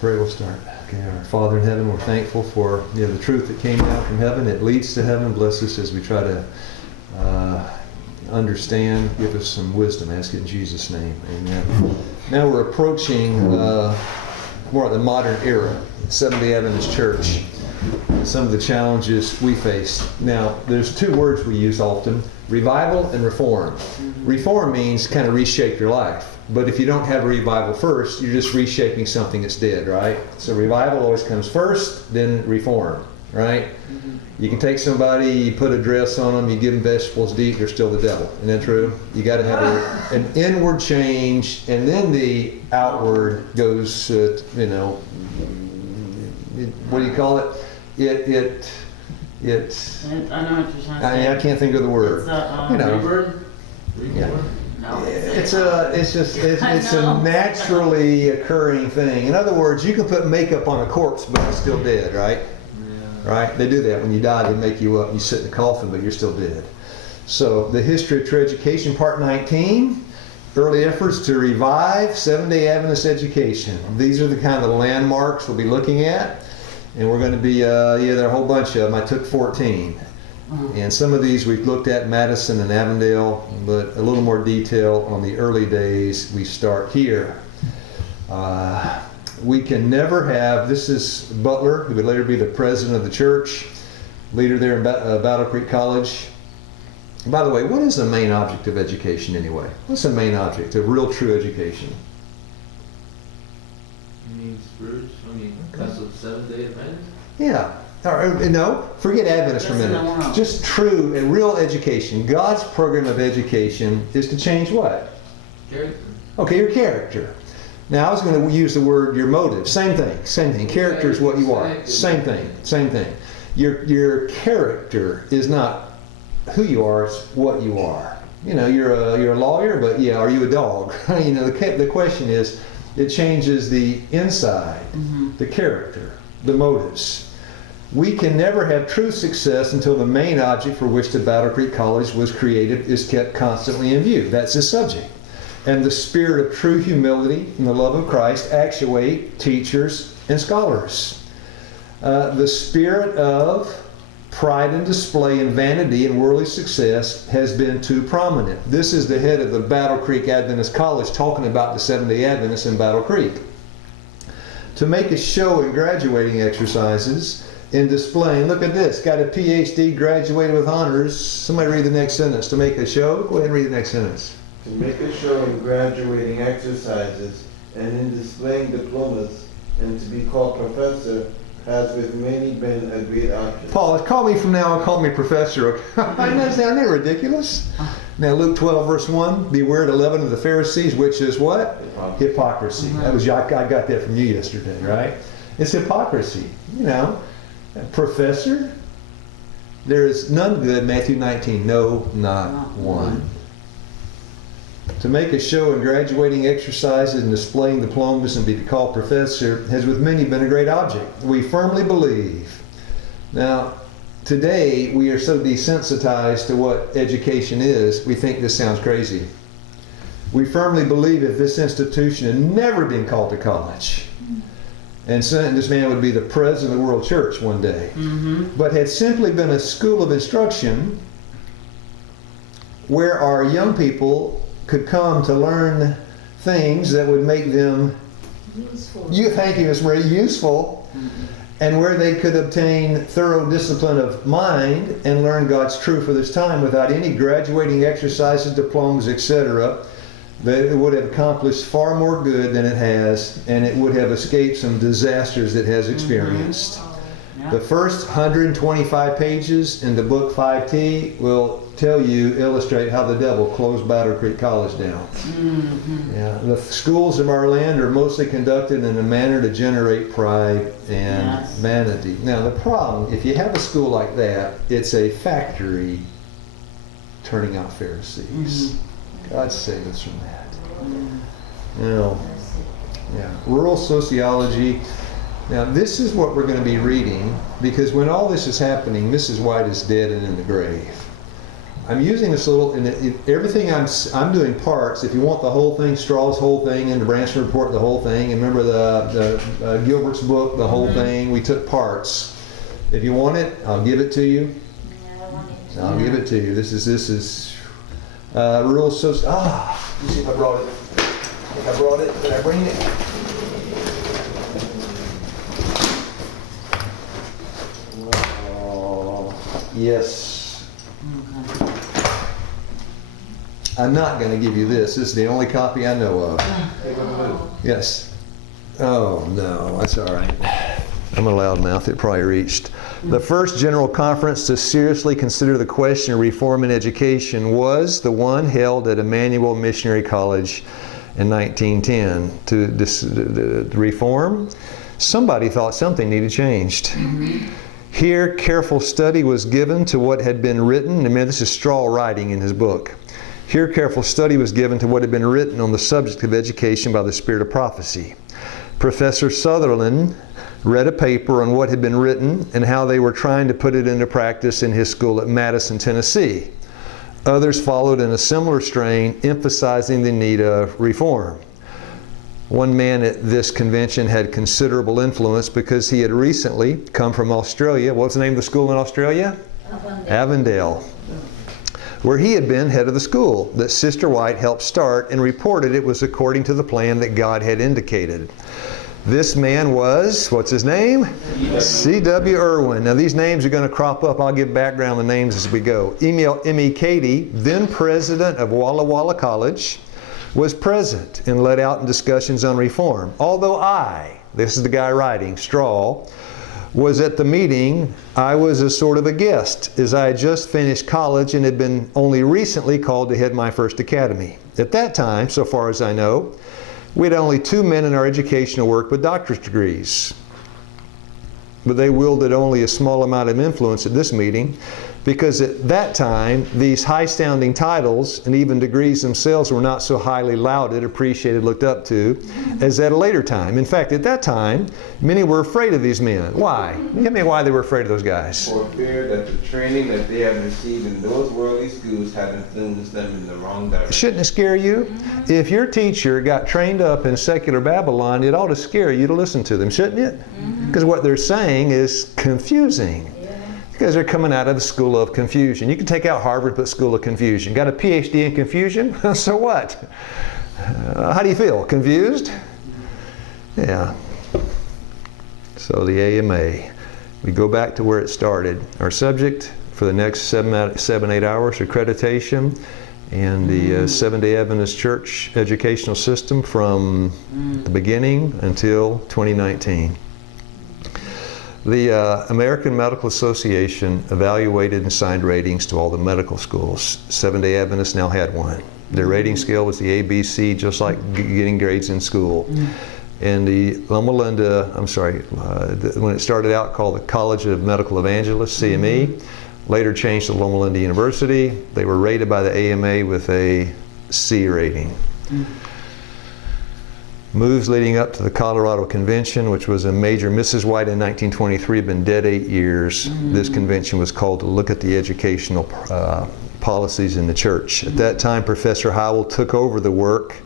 Pray, we'll start. Okay, our Father in heaven, we're thankful for the truth that came down from heaven. It leads to heaven. Bless us as we try to understand. Give us some wisdom. Ask it in Jesus' name. Amen. Now we're approaching more of the modern era, Seventh-day Adventist Church. Some of the challenges we face. Now, there's two words we use often: revival and reform. Reform means kind of reshape your life. But if you don't have a revival first, you're just reshaping something that's dead, right? So revival always comes first, then reform, right? You can take somebody, you put a dress on them, you give them vegetables to eat, they're still the devil. Isn't that true? You got to have an inward change, and then the outward goes, what do you call it? It's. I know what you're trying to say. I can't think of the word. Reward? Yeah. No. It's a naturally occurring thing. In other words, you can put makeup on a corpse, but it's still dead, right? Yeah. Right? They do that when you die. They make you up. And you sit in the coffin, but you're still dead. So the history of true education, part 19. Early efforts to revive Seventh-day Adventist education. These are the kind of landmarks we'll be looking at. And we're going to be, there are a whole bunch of them. I took 14. And some of these we've looked at, Madison and Avondale, but a little more detail on the early days. We start here. We can never have, this is Butler, who would later be the president of the church, leader there in Battle Creek College. By the way, what is the main object of education anyway? What's the main object of real true education? You mean spiritual? That's what Seventh-day Adventist? Yeah. No, forget Adventist for a minute. Just true and real education. God's program of education is to change what? Character. Okay, your character. Now, I was going to use the word your motive. Same thing. Character is what you are. Same thing. Your character is not who you are, it's what you are. You're a lawyer, but are you a dog? The question is, it changes the inside, the character, the motives. We can never have true success until the main object for which the Battle Creek College was created is kept constantly in view. That's the subject. And the spirit of true humility and the love of Christ actuate teachers and scholars. The spirit of pride and display and vanity and worldly success has been too prominent. This is the head of the Battle Creek Adventist College talking about the Seventh-day Adventists in Battle Creek. To make a show in graduating exercises, in displaying, look at this, got a PhD, graduated with honors. Somebody read the next sentence. To make a show, go ahead and read the next sentence. To make a show in graduating exercises and in displaying diplomas, and to be called professor has with many been a great object. Paul, call me from now on, call me professor. Isn't that ridiculous? Now Luke 12 verse 1, beware the leaven of the Pharisees, which is what? Hypocrisy. That was, I got that from you yesterday, right? It's hypocrisy, Professor, there is none good, Matthew 19, no, not one. To make a show in graduating exercises and displaying diplomas and be called professor has with many been a great object. We firmly believe. Now, today we are so desensitized to what education is, we think this sounds crazy. We firmly believe if this institution had never been called to college, and this man would be the president of the World Church one day, but had simply been a school of instruction where our young people could come to learn things that would make them useful. Thank you, Ms. Marie, useful, and where they could obtain thorough discipline of mind and learn God's truth for this time without any graduating exercises, diplomas, etc. That it would have accomplished far more good than it has, and it would have escaped some disasters it has experienced. The first 125 pages in the book 5T will illustrate how the devil closed Battle Creek College down. The schools of our land are mostly conducted in a manner to generate pride and vanity. Now the problem, if you have a school like that, it's a factory turning out Pharisees. God save us from that. Rural sociology. Now this is what we're going to be reading, because when all this is happening, Mrs. White is dead and in the grave. I'm using this little, and everything I'm doing parts. If you want the whole thing, Straw's whole thing, and the Branson report, the whole thing. And remember the Gilbert's book, the whole thing. We took parts. If you want it, I'll give it to you. I'll give it to you. This is real so. Let me see if I brought it. I think I brought it. Did I bring it? Yes. I'm not going to give you this. This is the only copy I know of. Yes. Oh, no, that's all right. I'm a loudmouth. It probably reached. The first general conference to seriously consider the question of reform in education was the one held at Emmanuel Missionary College in 1910. To reform, somebody thought something needed changed. Here, careful study was given to what had been written. Remember, this is Straw writing in his book. Here, careful study was given to what had been written on the subject of education by the spirit of prophecy. Professor Sutherland read a paper on what had been written and how they were trying to put it into practice in his school at Madison, Tennessee. Others followed in a similar strain, emphasizing the need of reform. One man at this convention had considerable influence because he had recently come from Australia. What's the name of the school in Australia? Avondale. Where he had been head of the school that Sister White helped start and reported it was according to the plan that God had indicated. This man was, what's his name? C.W. Irwin. Now these names are going to crop up. I'll give background on the names as we go. M.E. Cady, then president of Walla Walla College, was present and led out in discussions on reform. Although this is the guy writing, Straw, was at the meeting, I was a sort of a guest, as I had just finished college and had been only recently called to head my first academy. At that time, so far as I know, we had only 2 men in our educational work with doctorate degrees. But they wielded only a small amount of influence at this meeting, because at that time, these high-sounding titles and even degrees themselves were not so highly lauded, appreciated, looked up to, as at a later time. In fact, at that time, many were afraid of these men. Why? Tell me why they were afraid of those guys. For fear that the training that they had received in those worldly schools had influenced them in the wrong direction. Shouldn't it scare you? If your teacher got trained up in secular Babylon, it ought to scare you to listen to them, shouldn't it? Because what they're saying is confusing. Because they're coming out of the school of confusion. You can take out Harvard, put school of confusion. Got a PhD in confusion? So what? How do you feel? Confused? Yeah. So the AMA. We go back to where it started. Our subject for the next 7, 8 hours, accreditation and the Seventh-day Adventist Church educational system from the beginning until 2019. The American Medical Association evaluated and assigned ratings to all the medical schools. Seventh-day Adventists now had one. Their rating scale was the ABC, just like getting grades in school. And the Loma Linda, when it started out called the College of Medical Evangelists, CME, later changed to Loma Linda University. They were rated by the AMA with a C rating. Moves leading up to the Colorado Convention, which was a major. Mrs. White in 1923 had been dead 8 years. This convention was called to look at the educational policies in the church. At that time, Professor Howell took over the work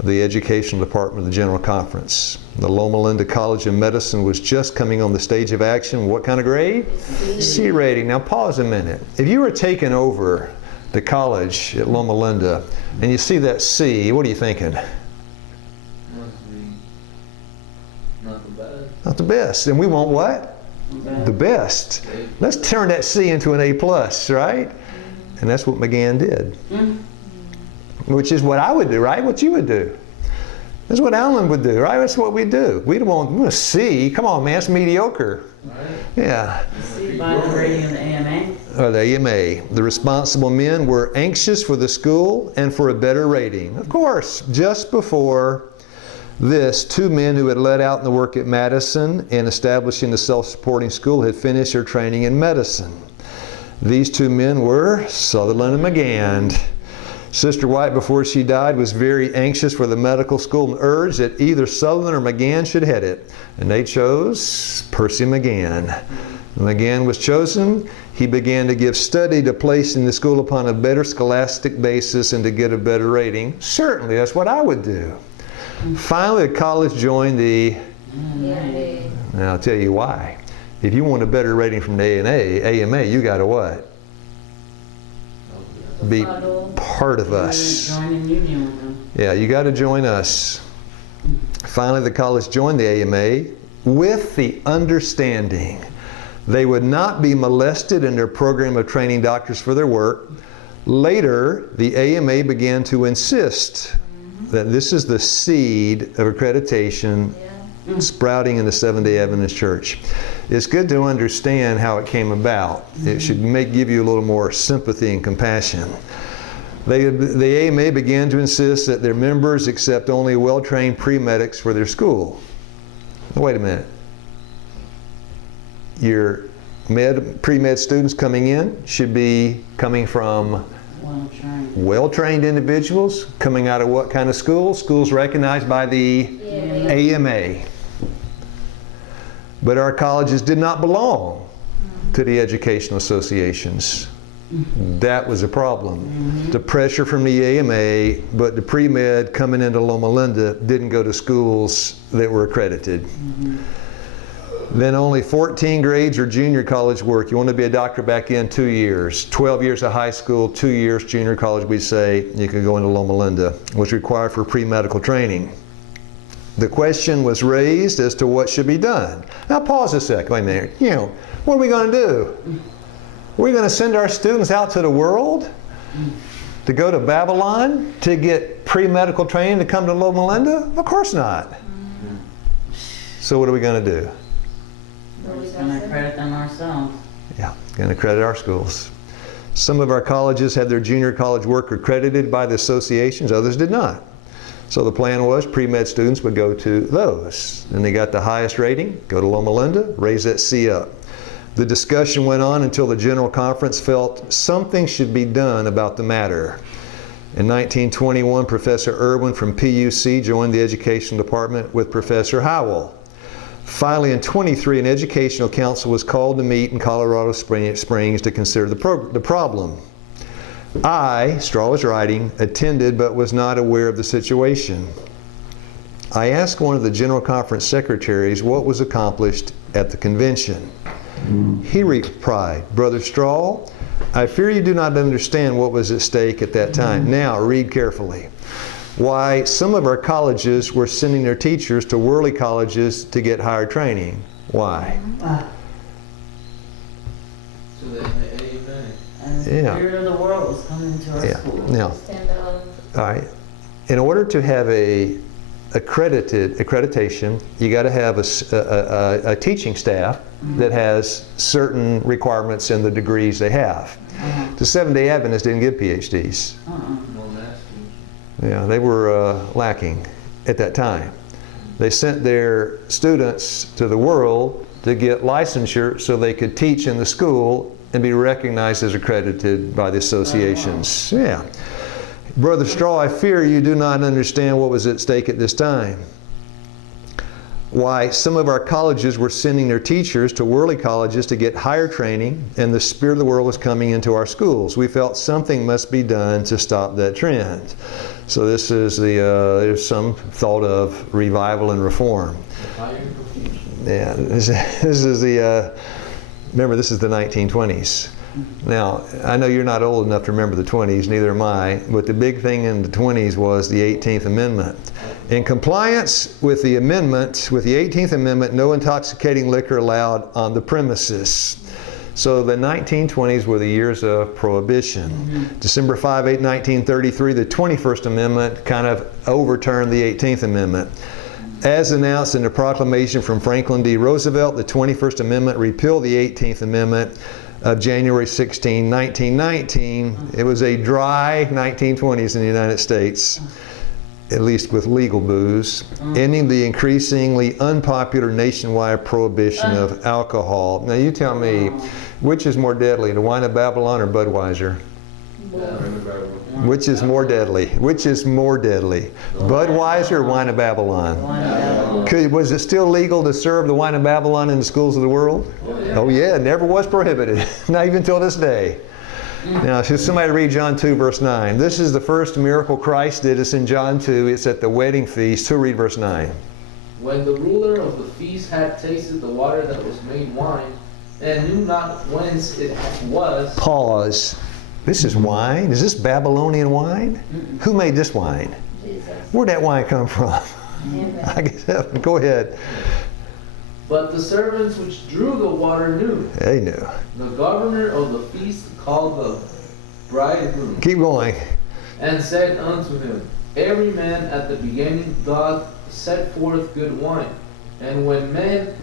of the educational department of the General Conference. The Loma Linda College of Medicine was just coming on the stage of action. What kind of grade? C rating. Now pause a minute. If you were taking over the college at Loma Linda and you see that C, what are you thinking? Not the best. And we want what? The best. Let's turn that C into an A+, right? And that's what McGann did. Which is what I would do, right? What you would do. That's what Alan would do, right? That's what we do. We don't want a C. Come on, man, it's mediocre. Right. Yeah. See by the rating of the AMA. Or the AMA. The responsible men were anxious for the school and for a better rating. Of course, just before this, 2 men who had led out in the work at Madison and establishing the self-supporting school had finished their training in medicine. These 2 men were Sutherland and McGann. Sister White, before she died, was very anxious for the medical school and urged that either Sutherland or McGann should head it. And they chose Percy McGann. McGann was chosen. He began to give study to placing the school upon a better scholastic basis and to get a better rating. Certainly, that's what I would do. Finally, the college joined the... Now, I'll tell you why. If you want a better rating from the AMA, you got to what? Be part of us. Joining union with them. Yeah, you got to join us. Finally, the college joined the AMA with the understanding they would not be molested in their program of training doctors for their work. Later, the AMA began to insist that this is the seed of accreditation sprouting in the Seventh-day Adventist Church. It's good to understand how it came about. It should give you a little more sympathy and compassion. The AMA began to insist that their members accept only well-trained pre-medics for their school. Wait a minute. Your pre-med students coming in should be coming from well-trained individuals, coming out of what kind of school? Schools recognized by the AMA. But our colleges did not belong to the educational associations. That was a problem. The pressure from the AMA, but the pre-med coming into Loma Linda didn't go to schools that were accredited. Then only 14 grades or junior college work. You want to be a doctor back in 2 years. 12 years of high school, 2 years junior college, we say, you could go into Loma Linda, was required for pre-medical training. The question was raised as to what should be done. Now pause a second, wait a minute. What are we going to do? We're going to send our students out to the world to go to Babylon to get pre-medical training to come to Loma Linda? Of course not. So what are we going to do? We're going to credit them ourselves. Yeah, going to credit our schools. Some of our colleges had their junior college work accredited by the associations, others did not. So the plan was pre-med students would go to those. And they got the highest rating, go to Loma Linda, raise that C up. The discussion went on until the General Conference felt something should be done about the matter. In 1921, Professor Irwin from PUC joined the Education Department with Professor Howell. Finally, in 23, an educational council was called to meet in Colorado Springs to consider the problem. I, Straw was writing, attended but was not aware of the situation. I asked one of the General Conference secretaries what was accomplished at the convention. He replied, Brother Straw, I fear you do not understand what was at stake at that time. Now, read carefully. Why, some of our colleges were sending their teachers to worldly colleges to get higher training. Why? So they had AMA. And the spirit of the world was coming to our schools. Now, all right. In order to have a accreditation, you got to have a teaching staff that has certain requirements in the degrees they have. The Seventh-day Adventists didn't give PhDs. Yeah, they were lacking at that time. They sent their students to the world to get licensure so they could teach in the school and be recognized as accredited by the associations. Yeah. Brother Straw, I fear you do not understand what was at stake at this time. Why, some of our colleges were sending their teachers to worldly colleges to get higher training, and the spirit of the world was coming into our schools. We felt something must be done to stop that trend. So this is there's some thought of revival and reform. Yeah, this is remember, this is the 1920s. Now, I know you're not old enough to remember the 20s, neither am I, but the big thing in the 20s was the 18th Amendment. In compliance with the amendment, with the 18th Amendment, no intoxicating liquor allowed on the premises. So the 1920s were the years of Prohibition. December 5, 1933, the 21st Amendment kind of overturned the 18th Amendment. As announced in the proclamation from Franklin D. Roosevelt, the 21st Amendment repealed the 18th Amendment of January 16, 1919. It was a dry 1920s in the United States, at least with legal booze, ending the increasingly unpopular nationwide prohibition of alcohol. Now you tell me, which is more deadly, the wine of Babylon or Budweiser? Which is more deadly? Which is more deadly? Budweiser or wine of Babylon? Wine of Babylon. Was it still legal to serve the wine of Babylon in the schools of the world? Oh yeah, it never was prohibited. Not even till this day. Now, should somebody read John 2, verse 9? This is the first miracle Christ did. It's in John 2. It's at the wedding feast. Who read verse 9? When the ruler of the feast had tasted the water that was made wine, and knew not whence it was. Pause. This is wine? Is this Babylonian wine? Who made this wine? Jesus. Where'd that wine come from? Amen. I guess, go ahead. But the servants which drew the water knew. They knew. The governor of the feast called the bridegroom, Keep going. and said unto him, Every man at the beginning doth set forth good wine, and when men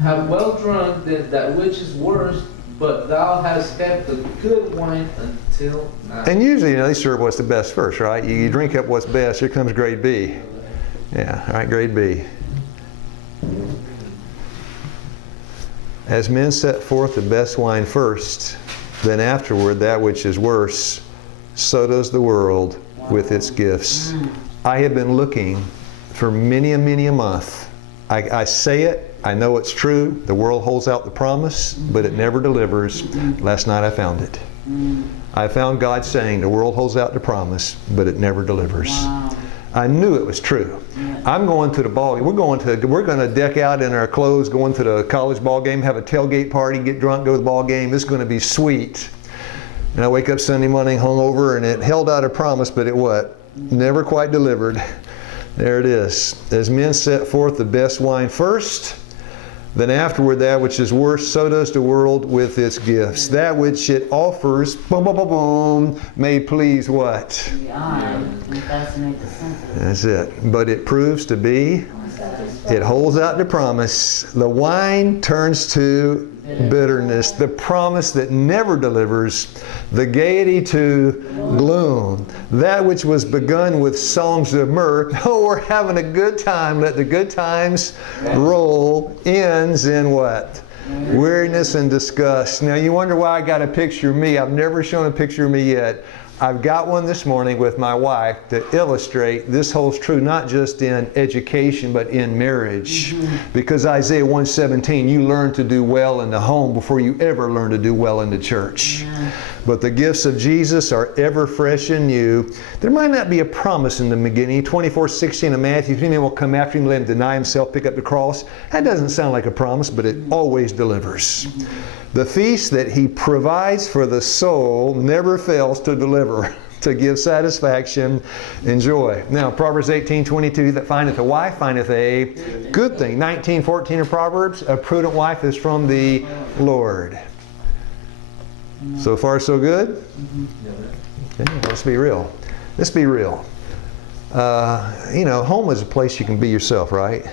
have well drunk, then that which is worse, but thou hast kept the good wine until now. And usually, they serve what's the best first, right? You drink up what's best. Here comes grade B. Yeah, all right, grade B. As men set forth the best wine first, then afterward that which is worse, so does the world with its gifts. I have been looking for many a month. I say it, I know it's true. The world holds out the promise, but it never delivers. Last night I found it. I found God saying the world holds out the promise, but it never delivers. Wow. I knew it was true. I'm going to the ball game. We're going to deck out in our clothes, going to the college ball game, have a tailgate party, get drunk, go to the ball game. It's going to be sweet. And I wake up Sunday morning hungover, and it held out a promise, but it what? Never quite delivered. There it is. As men set forth the best wine first, then afterward that which is worse, so does the world with its gifts. That which it offers, boom, boom, boom, boom, may please what? The eye and fascinate the senses. That's it. But it proves to be, it holds out the promise. The wine turns to bitterness. The promise that never delivers. The gaiety to gloom. That which was begun with songs of mirth. Oh, we're having a good time. Let the good times roll. Ends in what? Weariness and disgust. Now you wonder why I got a picture of me. I've never shown a picture of me yet. I've got one this morning with my wife to illustrate this holds true not just in education but in marriage. Because Isaiah 1:17, you learn to do well in the home before you ever learn to do well in the church. But the gifts of Jesus are ever fresh and new. There might not be a promise in the beginning. 24:16 of Matthew, if anyone will come after him, let him deny himself, pick up the cross. That doesn't sound like a promise, but it always delivers. The feast that he provides for the soul never fails to deliver, to give satisfaction and joy. Now, Proverbs 18:22, that findeth a wife findeth a good thing. 19:14 of Proverbs, a prudent wife is from the Lord. So far, so good? Okay, let's be real. Let's be real. Home is a place you can be yourself, right?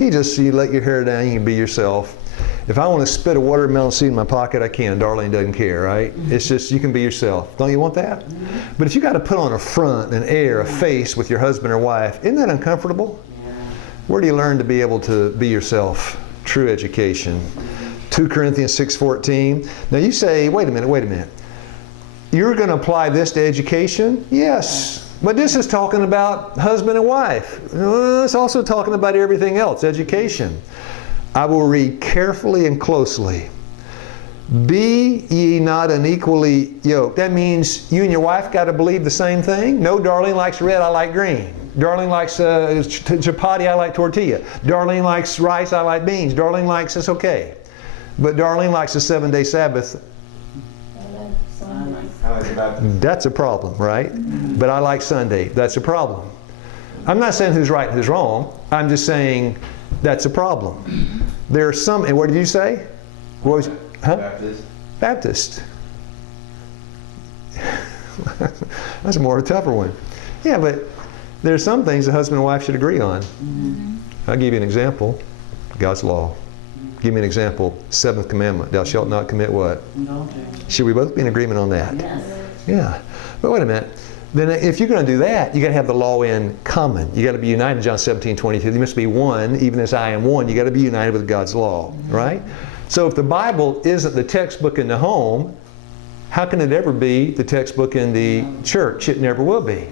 You let your hair down, you can be yourself. If I want to spit a watermelon seed in my pocket, I can. Darlene doesn't care, right? It's just, you can be yourself. Don't you want that? But if you got to put on a front, an air, a face with your husband or wife, isn't that uncomfortable? Where do you learn to be able to be yourself? True education. 2 Corinthians 6:14. Now you say, wait a minute. You're going to apply this to education? Yes. But this is talking about husband and wife. It's also talking about everything else, education. I will read carefully and closely. Be ye not unequally yoked. That means you and your wife got to believe the same thing. No, Darlene likes red, I like green. Darlene likes chapati, I like tortilla. Darlene likes rice, I like beans. Darlene likes, it's okay. But Darlene likes the 7-day Sabbath. That's a problem, right? But I like Sunday. That's a problem. I'm not saying who's right and who's wrong. I'm just saying that's a problem. There are some, and what did you say? What was, Baptist. That's a more tougher one. Yeah, but there are some things a husband and wife should agree on. I'll give you an example. God's law. Give me an example. 7th commandment. Thou shalt not commit what? Adultery. Should we both be in agreement on that? Yes. Yeah. But wait a minute. Then if you're going to do that, you got to have the law in common. You got to be united. John 17:22. You must be one, even as I am one. You got to be united with God's law, right? So if the Bible isn't the textbook in the home, How can it ever be the textbook in the church? It never will be.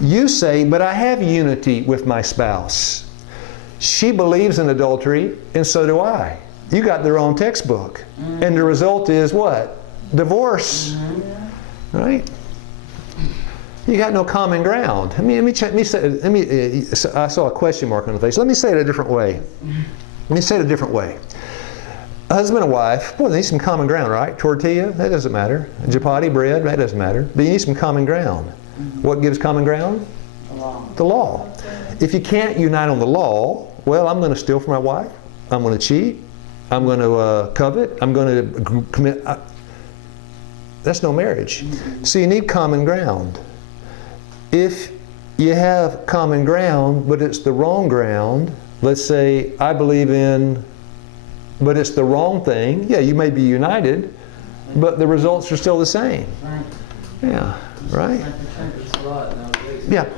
You say, but I have unity with my spouse. She believes in adultery, and so do I. You got the wrong textbook. And the result is what? Divorce. Right? You got no common ground. I saw a question mark on the face. Let me say it a different way. Husband and wife, boy, they need some common ground, right? Tortilla, that doesn't matter. Chapati bread, that doesn't matter. But you need some common ground. What gives common ground? The law. The law. If you can't unite on the law, well, I'm going to steal from my wife. I'm going to cheat. I'm going to covet. I'm going to commit. That's no marriage. So you need common ground. If you have common ground, but it's the wrong ground, let's say I believe in, but it's the wrong thing, yeah, you may be united, but the results are still the same. Right. Yeah, right? Like the church. It's a lot nowadays. Yeah.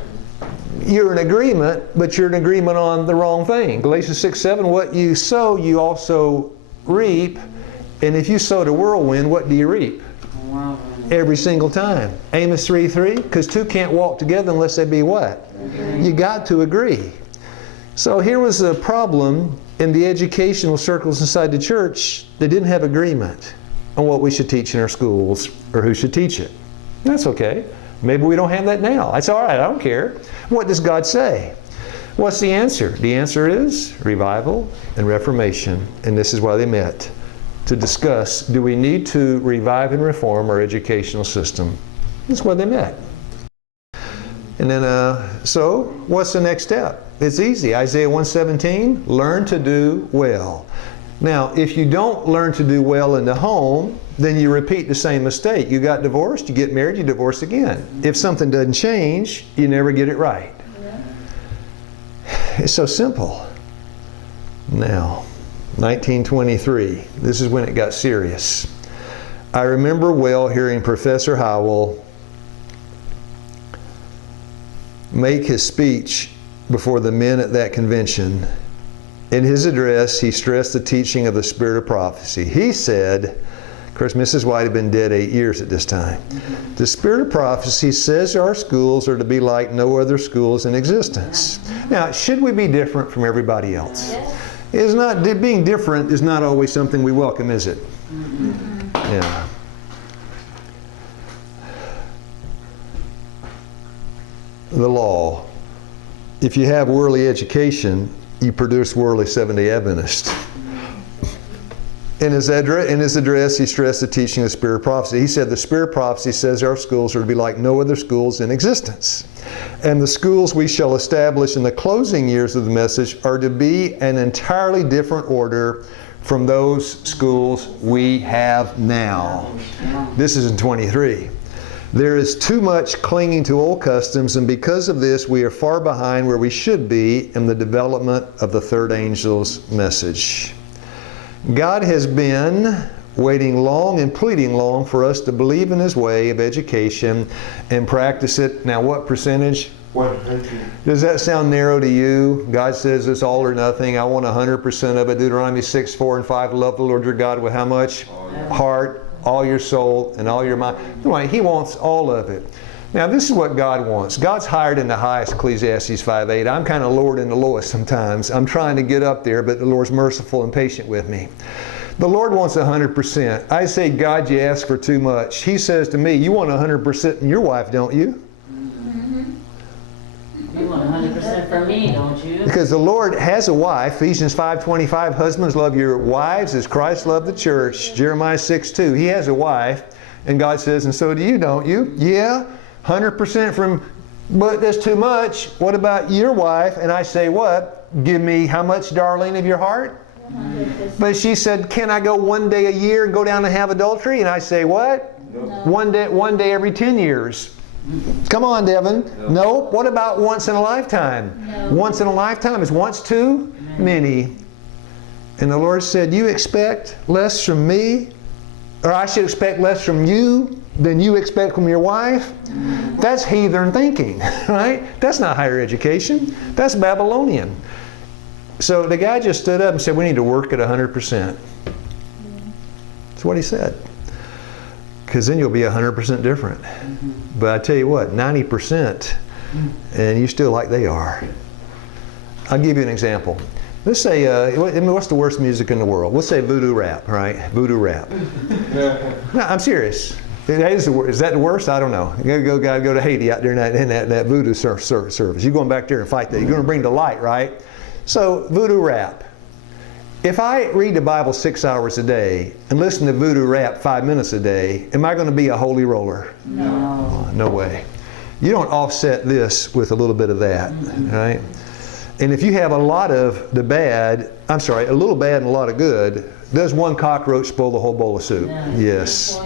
You're in agreement, but you're in agreement on the wrong thing. Galatians 6:7, what you sow, you also reap. And if you sow to whirlwind, what do you reap? Wow. Every single time. Amos 3:3, because two can't walk together unless they be what? You got to agree. So here was a problem in the educational circles inside the church. They didn't have agreement on what we should teach in our schools or who should teach it. That's okay. Maybe we don't have that now. That's all right. I don't care. What does God say? What's the answer? The answer is revival and reformation. And this is why they met, to discuss, do we need to revive and reform our educational system? That's why they met. And then, so what's the next step? It's easy. Isaiah 1:17, learn to do well. Now, if you don't learn to do well in the home, then you repeat the same mistake. You got divorced, you get married, you divorce again. If something doesn't change, you never get it right. It's so simple. Now, 1923, this is when it got serious. I remember well hearing Professor Howell make his speech before the men at that convention. In his address, he stressed the teaching of the spirit of prophecy. He said, of course, Mrs. White had been dead 8 years at this time. The spirit of prophecy says our schools are to be like no other schools in existence. Now, should we be different from everybody else? It's not, being different is not always something we welcome, is it? Yeah. The law. If you have worldly education, you produce worldly Seventh-day Adventists. In his address, he stressed the teaching of the spirit of prophecy. He said the spirit of prophecy says our schools are to be like no other schools in existence. And the schools we shall establish in the closing years of the message are to be an entirely different order from those schools we have now. This is in 23. There is too much clinging to old customs, and because of this, we are far behind where we should be in the development of the third angel's message. God has been waiting long and pleading long for us to believe in His way of education and practice it. Now, what percentage? 100. Does that sound narrow to you? God says it's all or nothing. I want 100% of it. Deuteronomy 6, 4, and 5. Love the Lord your God with how much? Heart, all your soul, and all your mind. Anyway, He wants all of it. Now, this is what God wants. God's higher than the highest, Ecclesiastes 5:8. I'm kind of lower than the lowest sometimes. I'm trying to get up there, but the Lord's merciful and patient with me. The Lord wants 100%. I say, God, you ask for too much. He says to me, you want 100% in your wife, don't you? You want 100% for me, don't you? Because the Lord has a wife. Ephesians 5:25, husbands, love your wives as Christ loved the church. Jeremiah 6:2, He has a wife. And God says, and so do you, don't you? Yeah, 100% from, but that's too much. What about your wife? And I say, what? Give me how much, darling, of your heart? 100%. But she said, can I go one day a year and go down and have adultery? And I say, what? No. One day every 10 years. Come on, Devin. No. What about once in a lifetime? No. Once in a lifetime is once too many. And the Lord said, you expect less from me? Or I should expect less from you than you expect from your wife? That's heathen thinking, right? That's not higher education. That's Babylonian. So the guy just stood up and said, we need to work at 100%. That's what he said. Because then you'll be 100% different. But I tell you what, 90%, and you still like they are. I'll give you an example. Let's say, what's the worst music in the world? Let's say voodoo rap, right? Voodoo rap. No, I'm serious. Is that the worst? I don't know. You gotta go to Haiti out there in that voodoo service. You're going back there and fight that. You're going to bring the light, right? So, voodoo rap. If I read the Bible 6 hours a day and listen to voodoo rap 5 minutes a day, am I going to be a holy roller? No. Oh, no way. You don't offset this with a little bit of that, right? And if you have a lot of the bad, a little bad and a lot of good, does one cockroach spoil the whole bowl of soup? Yeah. Yes.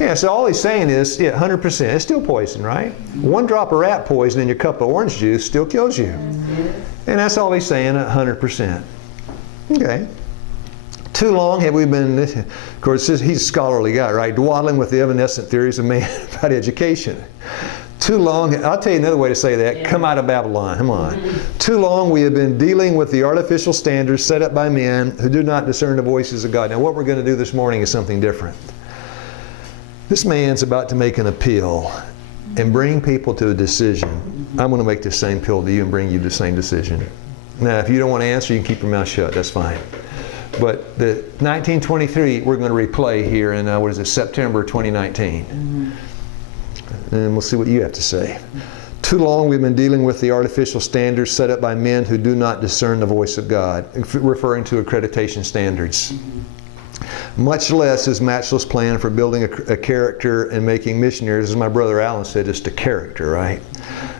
Yeah, so all he's saying is, 100%, it's still poison, right? One drop of rat poison in your cup of orange juice still kills you. And that's all he's saying, 100%. Okay. Too long have we been, of course, he's a scholarly guy, right? Dwaddling with the evanescent theories of man about education. Too long, I'll tell you another way to say that, come out of Babylon, come on. Too long we have been dealing with the artificial standards set up by men who do not discern the voices of God. Now what we're going to do this morning is something different. This man's about to make an appeal and bring people to a decision. I'm going to make the same appeal to you and bring you the same decision. Now if you don't want to answer, you can keep your mouth shut, that's fine. But the 1923 we're going to replay here in, September 2019. And we'll see what you have to say. Too long we've been dealing with the artificial standards set up by men who do not discern the voice of God, referring to accreditation standards. Much less his matchless plan for building a character and making missionaries, as my brother Alan said, just a character, right?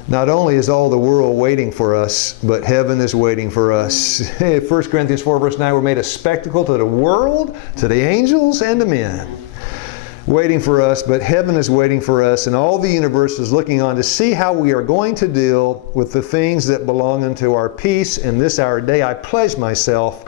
Not only is all the world waiting for us, but heaven is waiting for us. 1 Corinthians 4 verse 9, we're made a spectacle to the world, to the angels, and to men. Waiting for us, but heaven is waiting for us, and all the universe is looking on to see how we are going to deal with the things that belong unto our peace in this our day. I pledge myself,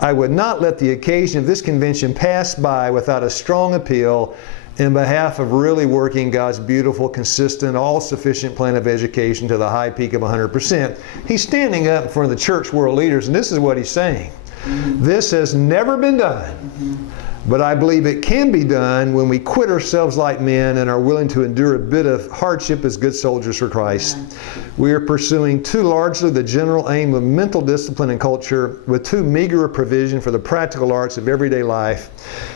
I would not let the occasion of this convention pass by without a strong appeal in behalf of really working God's beautiful, consistent, all-sufficient plan of education to the high peak of 100%. He's standing up in front of the church world leaders, and this is what he's saying. This has never been done. But I believe it can be done when we quit ourselves like men and are willing to endure a bit of hardship as good soldiers for Christ. We are pursuing too largely the general aim of mental discipline and culture with too meager a provision for the practical arts of everyday life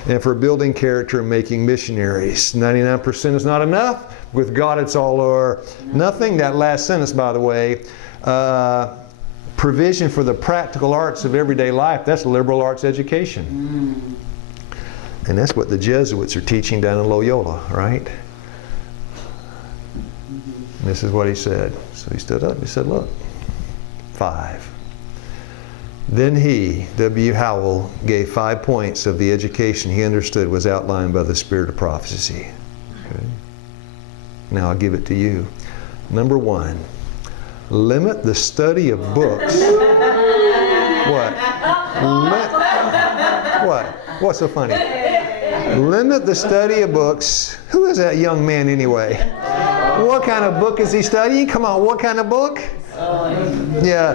and for building character and making missionaries. 99% is not enough. With God it's all or nothing. That last sentence, by the way, provision for the practical arts of everyday life, that's liberal arts education. And that's what the Jesuits are teaching down in Loyola, right? And this is what he said. So he stood up, he said, look, 5. Then he, W. Howell, gave 5 points of the education he understood was outlined by the spirit of prophecy. Okay. Now I'll give it to you. Number 1, limit the study of books. What? What? What's so funny? Limit the study of books. Who is that young man anyway? What kind of book is he studying? Come on, what kind of book? Yeah.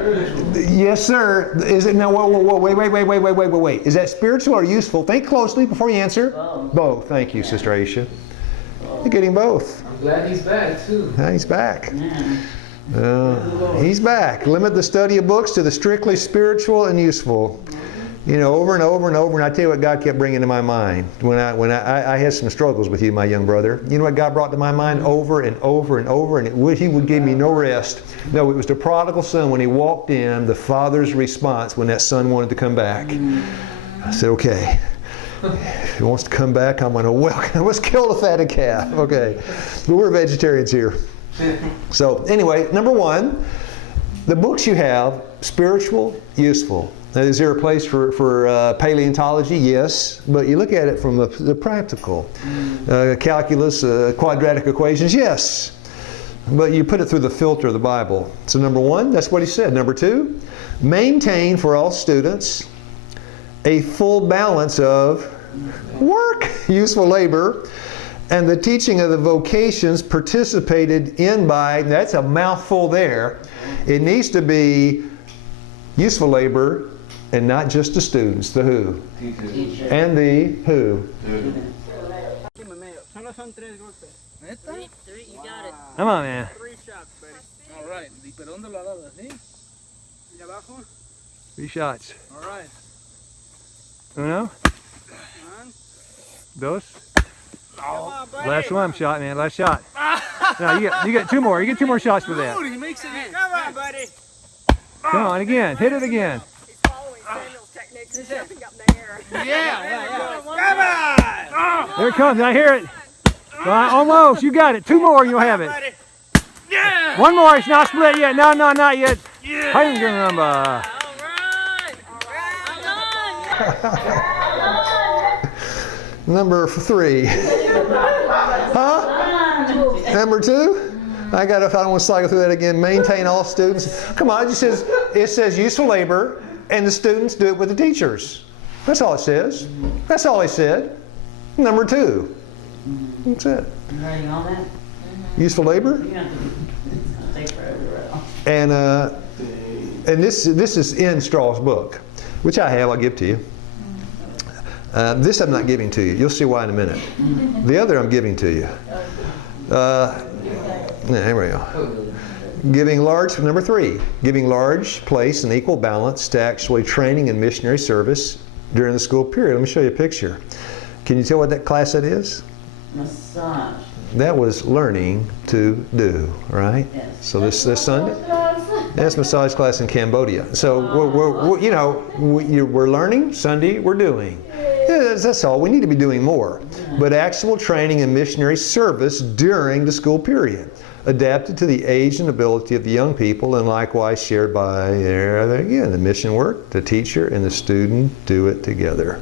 Yes, sir. Is it now? Wait. Is that spiritual or useful? Think closely before you answer. Both. Thank you, Sister Aisha. You're getting both. I'm glad he's back too. He's back. He's back. Limit the study of books to the strictly spiritual and useful. You know, over and over and over, and I tell you what God kept bringing to my mind when I had some struggles with you, my young brother. You know what God brought to my mind over and over and over, and He would give me no rest. No, it was the prodigal son when he walked in, the father's response when that son wanted to come back. I said, okay, if he wants to come back, I'm going to welcome. Let's kill the fatted calf. Okay, but we're vegetarians here. So anyway, number 1, the books you have, spiritual, useful. Now, is there a place for paleontology? Yes, but you look at it from the practical. Calculus, quadratic equations, yes. But you put it through the filter of the Bible. So number 1, that's what he said. Number 2, maintain for all students a full balance of work, useful labor, and the teaching of the vocations participated in by, that's a mouthful there. It needs to be useful labor, and not just the students, the who? Teacher. And the who? Three, you got it. Come on, man. 3 shots, buddy. All right. ¿Y pero dónde lo ha dado? ¿Así? Y abajo. 3 shots. All right. Uno, 1. dos. Come on, buddy. Last one shot, man. Last shot. No, you get 2 more. You get 2 more shots for that. Dude, he makes it in. Come on, buddy. Come on, again. Hit it again. He's following Samuel's techniques and jumping up in the air. Yeah. Come on. There it comes. I hear it. Almost. You got it. 2 more and you'll have it. Buddy. Yeah. 1 more. It's not split yet. No, not yet. Yeah. Finger number. All right. Number 3. Huh? Number 2? I got, if I don't want to cycle through that again, maintain all students. Come on, it says useful labor, and the students do it with the teachers. That's all it says. That's all he said. Number 2. That's it. You writing all that? Useful labor. You have to, it's gonna take forever to write all. And this is in Straw's book, which I have. I'll give to you. This I'm not giving to you. You'll see why in a minute. The other I'm giving to you. Here we go. Giving large, number 3, giving large place and equal balance to actually training and missionary service during the school period. Let me show you a picture. Can you tell what that class that is? Massage. That was learning to do, right? Yes. So this Sunday, that's massage class in Cambodia. So we're learning. Sunday we're doing. Yeah, that's all. We need to be doing more. But actual training and missionary service during the school period, adapted to the age and ability of the young people, and likewise shared by again the mission work, the teacher and the student do it together.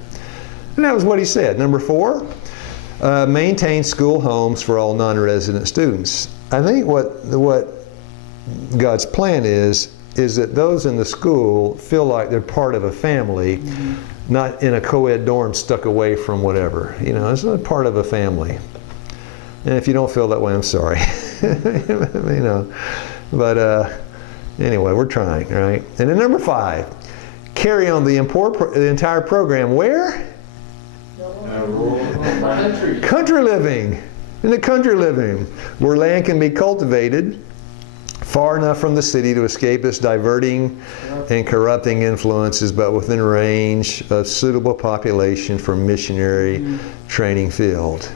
And that was what he said. Number 4. Maintain school homes for all non-resident students. I think what God's plan is that those in the school feel like they're part of a family, not in a co-ed dorm stuck away from whatever. It's not part of a family. And if you don't feel that way, I'm sorry. But anyway, we're trying, right? And then number 5, carry on the entire program where? Country living. In the country living, where land can be cultivated far enough from the city to escape its diverting and corrupting influences, but within range of suitable population for missionary training field.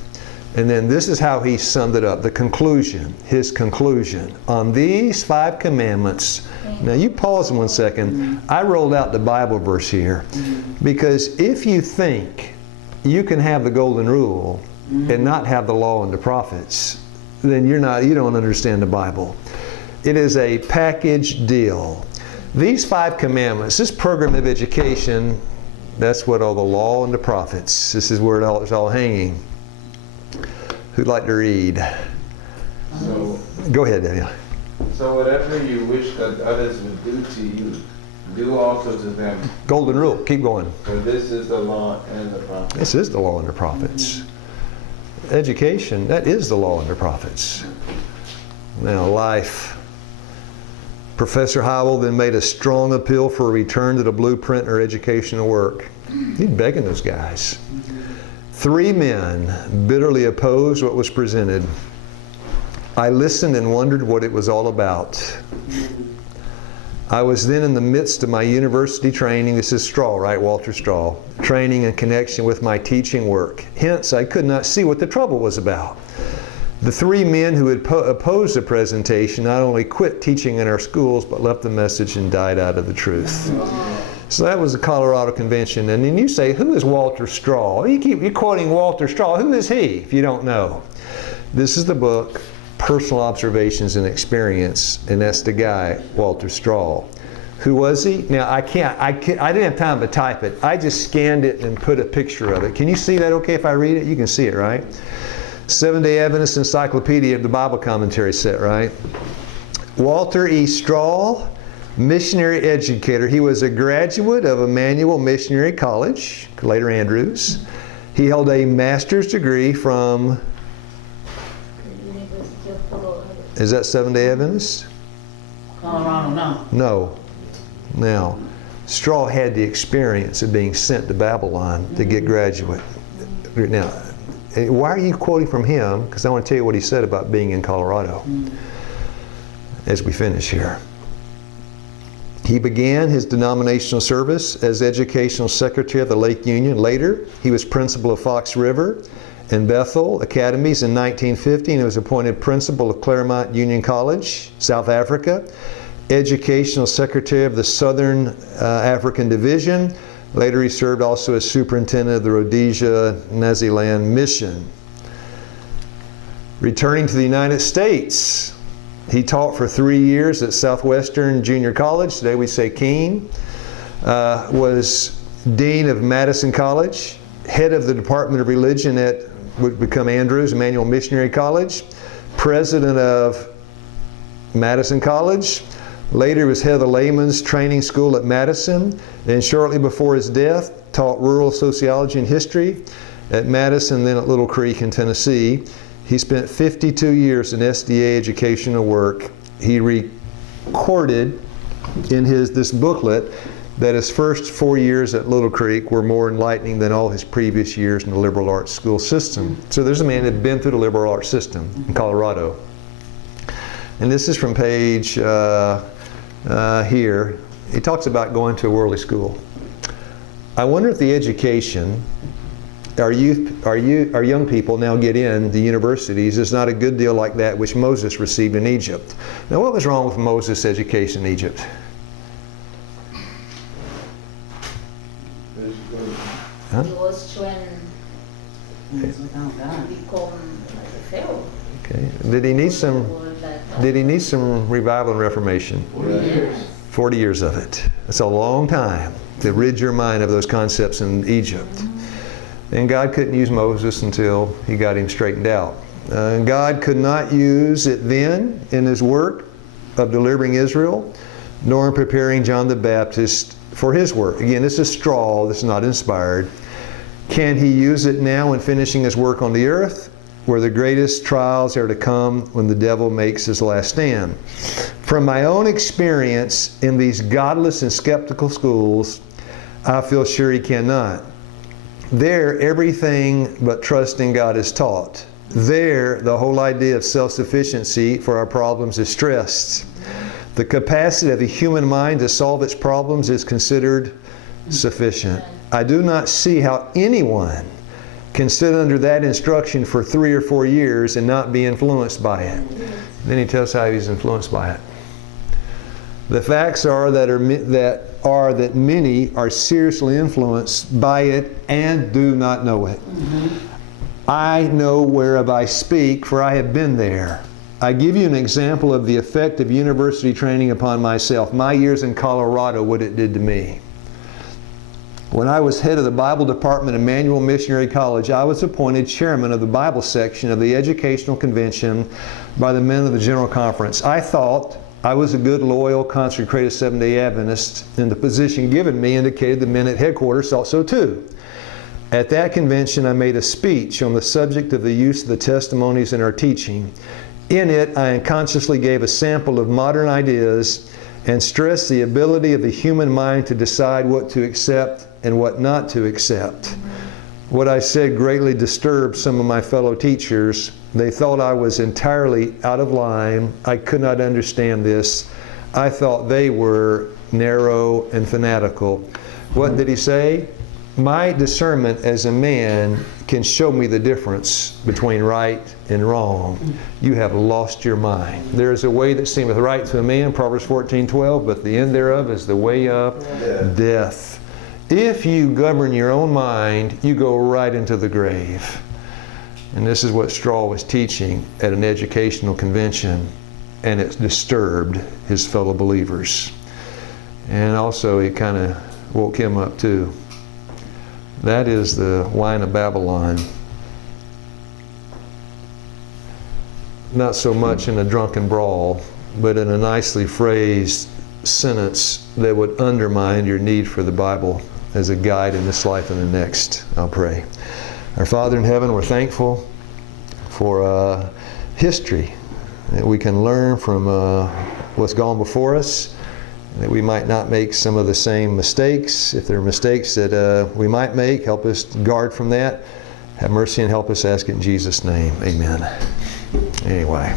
And then this is how he summed it up, his conclusion. On these 5 commandments, now you pause 1 second. I rolled out the Bible verse here, because if you think you can have the golden rule and not have the law and the prophets, then you don't understand the Bible. It is a package deal. These 5 commandments, this program of education, that's what all the law and the prophets, this is where it's all hanging. Who'd like to read? So, Go ahead, Daniel. so whatever you wish that others would do to you, do also to them. Golden rule. Keep going. For this is the law and the prophets. This is the law and the prophets. Education, that is the law and the prophets. Now, life. Professor Howell then made a strong appeal for a return to the blueprint or educational work. He's begging those guys. 3 men bitterly opposed what was presented. I listened and wondered what it was all about. I was then in the midst of my university training. This is Straw, right? Walter Straw. Training in connection with my teaching work. Hence, I could not see what the trouble was about. The 3 men who had opposed the presentation not only quit teaching in our schools, but left the message and died out of the truth. So that was the Colorado Convention. And then you say, who is Walter Straw? You're quoting Walter Straw. Who is he, if you don't know? This is the book, Personal Observations and Experience, and that's the guy, Walter Straw. Who was he? Now, I didn't have time to type it. I just scanned it and put a picture of it. Can you see that okay if I read it? You can see it, right? Seventh-day Adventist Encyclopedia of the Bible Commentary set, right? Walter E. Straw, missionary educator. He was a graduate of Emmanuel Missionary College, later Andrews. He held a master's degree from, is that Seventh-day Adventist? Colorado, no. No. Now, Straw had the experience of being sent to Babylon to get graduate. Now, Why are you quoting from him? Because I want to tell you what he said about being in Colorado as we finish here. He began his denominational service as educational secretary of the Lake Union. Later, he was principal of Fox River and Bethel Academies in 1950, and he was appointed principal of Claremont Union College, South Africa, educational secretary of the Southern African Division. Later, he served also as superintendent of the Rhodesia Naziland Mission. Returning to the United States, he taught for 3 years at Southwestern Junior College, today we say Keene, was dean of Madison College, head of the Department of Religion at would become Andrews Emmanuel Missionary College, president of Madison College. Later, he was head of the Layman's Training School at Madison, and shortly before his death, taught rural sociology and history at Madison, then at Little Creek in Tennessee. He spent 52 years in SDA educational work. He recorded in this booklet that his first 4 years at Little Creek were more enlightening than all his previous years in the liberal arts school system. So there's a man that had been through the liberal arts system in Colorado. And this is from page here. He talks about going to a worldly school. I wonder if the education our young people now get in the universities is not a good deal like that which Moses received in Egypt. Now, what was wrong with Moses' education in Egypt? Huh? He was trying Without God. to become like a Pharaoh. Okay. Did he need some revival and reformation? 40 years. 40 years of it. That's a long time to rid your mind of those concepts in Egypt. And God couldn't use Moses until he got him straightened out. God could not use it then in his work of delivering Israel, nor in preparing John the Baptist for his work. Again, this is straw, this is not inspired. Can he use it now in finishing his work on the earth, where the greatest trials are to come when the devil makes his last stand? From my own experience in these godless and skeptical schools, I feel sure he cannot. There, everything but trusting God is taught. There, the whole idea of self-sufficiency for our problems is stressed. The capacity of the human mind to solve its problems is considered sufficient. I do not see how anyone can sit under that instruction for 3 or 4 years and not be influenced by it. Then he tells how he's influenced by it. The facts are that many are seriously influenced by it and do not know it. I know whereof I speak, for I have been there. I give you an example of the effect of university training upon myself. My years in Colorado, what it did to me. When I was head of the Bible department at Emmanuel Missionary College, I was appointed chairman of the Bible section of the Educational Convention by the men of the General Conference. I thought I was a good, loyal, consecrated Seventh-day Adventist, and the position given me indicated the men at headquarters thought so too. At that convention, I made a speech on the subject of the use of the testimonies in our teaching. In it, I unconsciously gave a sample of modern ideas and stressed the ability of the human mind to decide what to accept and what not to accept. What I said greatly disturbed some of my fellow teachers. They thought I was entirely out of line. I could not understand this. I thought they were narrow and fanatical. What did he say? My discernment as a man can show me the difference between right and wrong. You have lost your mind. There is a way that seemeth right to a man, Proverbs 14:12, but the end thereof is the way of death. If you govern your own mind, you go right into the grave. And this is what Straw was teaching at an educational convention, and it disturbed his fellow believers. And also it kind of woke him up too. That is the wine of Babylon. Not so much in a drunken brawl, but in a nicely phrased sentence that would undermine your need for the Bible as a guide in this life and the next. I'll pray. Our Father in heaven, we're thankful for history, that we can learn from what's gone before us, that we might not make some of the same mistakes. If there are mistakes that we might make, help us guard from that. Have mercy and help us, ask it in Jesus' name. Amen. Anyway.